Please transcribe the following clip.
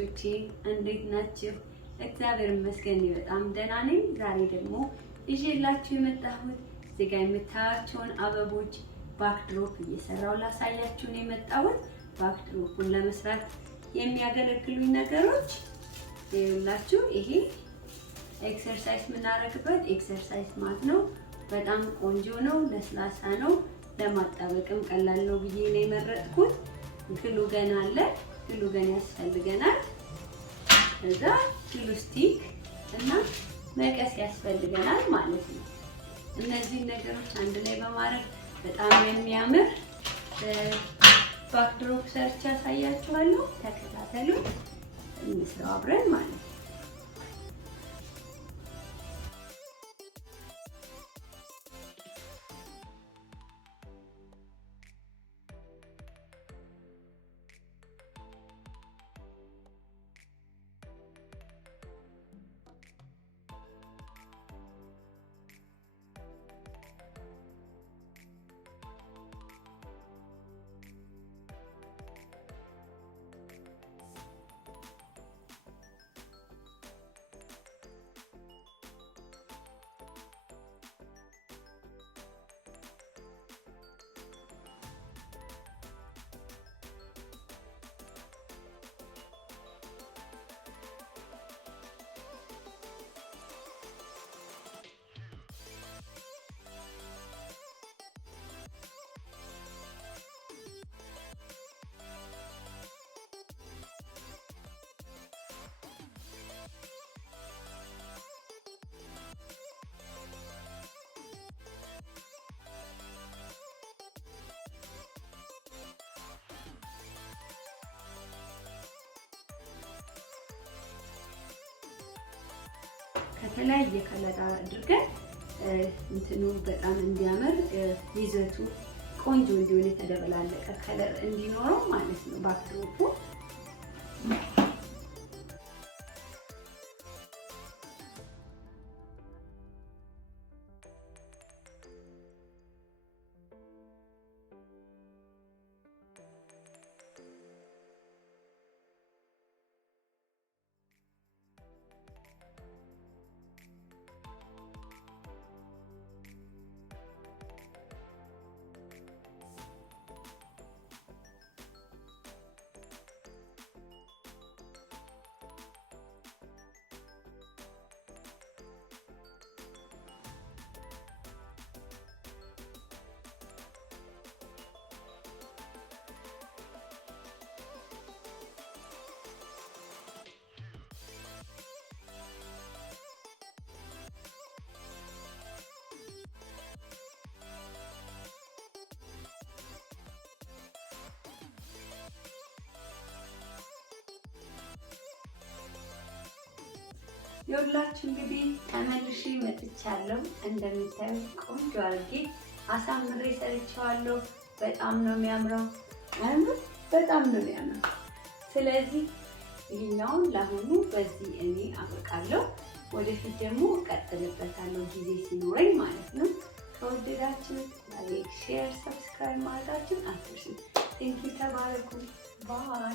ተመልካቾቼ እንዴት ናችሁ? እግዚአብሔር ይመስገን በጣም ደህና ነኝ። ዛሬ ደግሞ ይዤላችሁ የመጣሁት እዚህ ጋር የምታያቸውን አበቦች ባክድሮፕ እየሰራው ላሳያችሁ ነው የመጣሁት። ባክድሮፑን ለመስራት የሚያገለግሉኝ ነገሮች ይኸውላችሁ። ይሄ ኤክሰርሳይዝ የምናደርግበት ኤክሰርሳይዝ ማት ነው። በጣም ቆንጆ ነው፣ ለስላሳ ነው፣ ለማጣበቅም ቀላል ነው ብዬ ነው የመረጥኩት። ግሉ ገና አለ፣ ግሉ ገና ያስፈልገናል። እዛ ግሉ ስቲክ እና መቀስ ያስፈልገናል ማለት ነው። እነዚህ ነገሮች አንድ ላይ በማድረግ በጣም የሚያምር ባክድሮፕ ሰርች ያሳያችኋለሁ። ተከታተሉ፣ እንስራው አብረን ማለት ነው። ከተለያየ ከለር አድርገን እንትኑ በጣም እንዲያምር ይዘቱ ቆንጆ እንዲሆን የተደበላለቀ ከለር እንዲኖረው ማለት ነው ባክድሮፑ። ይኸውላችሁ እንግዲህ ተመልሼ መጥቻለሁ። እንደምታዩት ቆንጆ አድርጌ አሳምሬ ሰርቼዋለሁ። በጣም ነው የሚያምረው፣ በጣም ነው የሚያምረው። ስለዚህ ይሄኛውን ለአሁኑ በዚህ እኔ አበቃለሁ። ወደፊት ደግሞ እቀጥልበታለሁ ጊዜ ሲኖረኝ ማለት ነው። ከወደዳችሁ ላይክ፣ ሼር፣ ሰብስክራይብ ማድረጋችሁን አትርሱ። ቴንኪው፣ ተባረኩ። ባይ